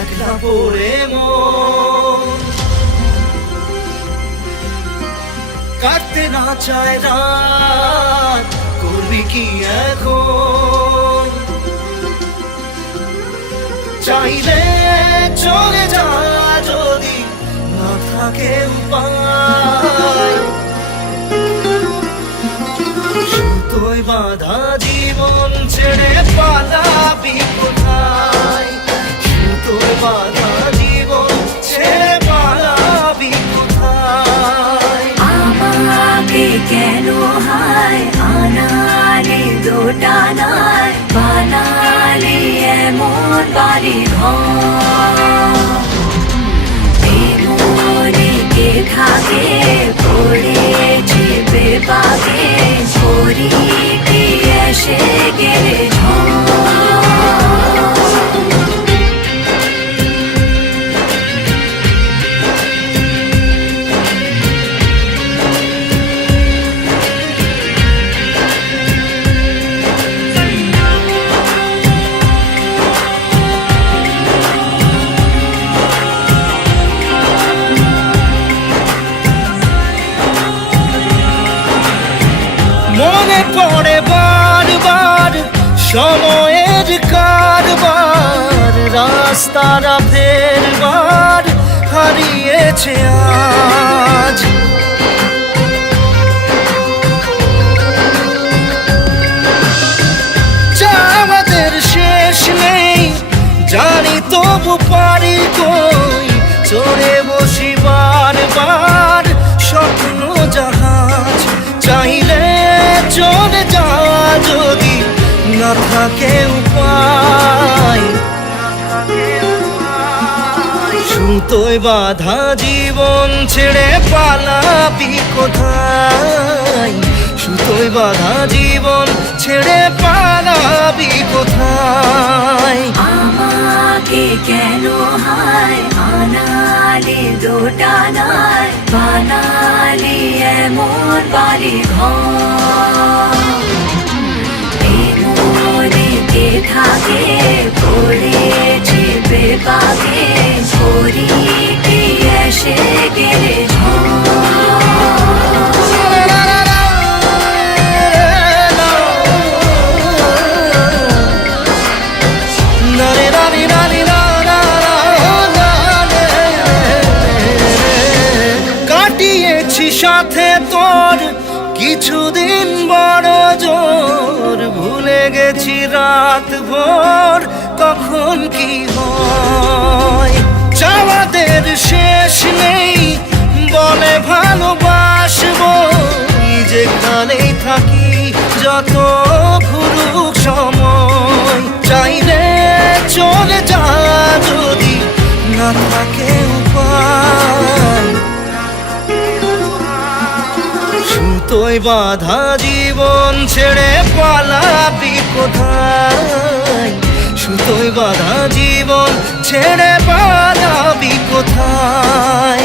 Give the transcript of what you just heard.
একলা পড়ে মন কাটতে না চায় রাত, করবি কি এখন? চাইলে চলে যা যদি না থাকে উপায়, সুতোয় বাঁধা জীবন ছেড়ে পালাবি কোথায়? সুতোয় বাঁধা জীবন ছেড়ে পালাবি কোথায়? আমাকে কেন হায় আনালি দোটানায় বানালি এমন বাড়ি ঘর? মনে কে থাকে পড়েছে বেপাকে, করি কি এসে গেলে মনে পড়ে বারবার সময়ের কারবার, রাস্তাটা ফেরবার হারিয়েছে আজ। আমাদের শেষ নেই জানি, তবু পারি কই চড়ে বসি বারবার স্বপ্ন জাহাজ। চাইলে চলে যা যদি না থাকে উপায়, সুতোয় বাঁধা জীবন ছেড়ে পালাবি কোথায়? সুতোয় বাঁধা জীবন ছেড়ে পালাবি কোথায়? আমাকে কেন হায় আনালি দোটানায় বানালি এমন বাড়ি ঘর? মনে কে থাকে পড়েছে বেপাকে, করি কি এসে গেলে সাথে তোর কিছুদিন বড় জোর, ভুলে গেছি রাত ভোর কখন কি হয়। চাওয়াদের শেষ নেই বলে ভালোবাসবো, যেখানেই থাকি যত ঘুরুক সময়। চাইলে চলে যা যদি না থাকে উপায়, সুতোয় বাঁধা জীবন ছেড়ে পালাবি কোথায়? সুতোয় বাঁধা জীবন ছেড়ে পালাবি কোথায়?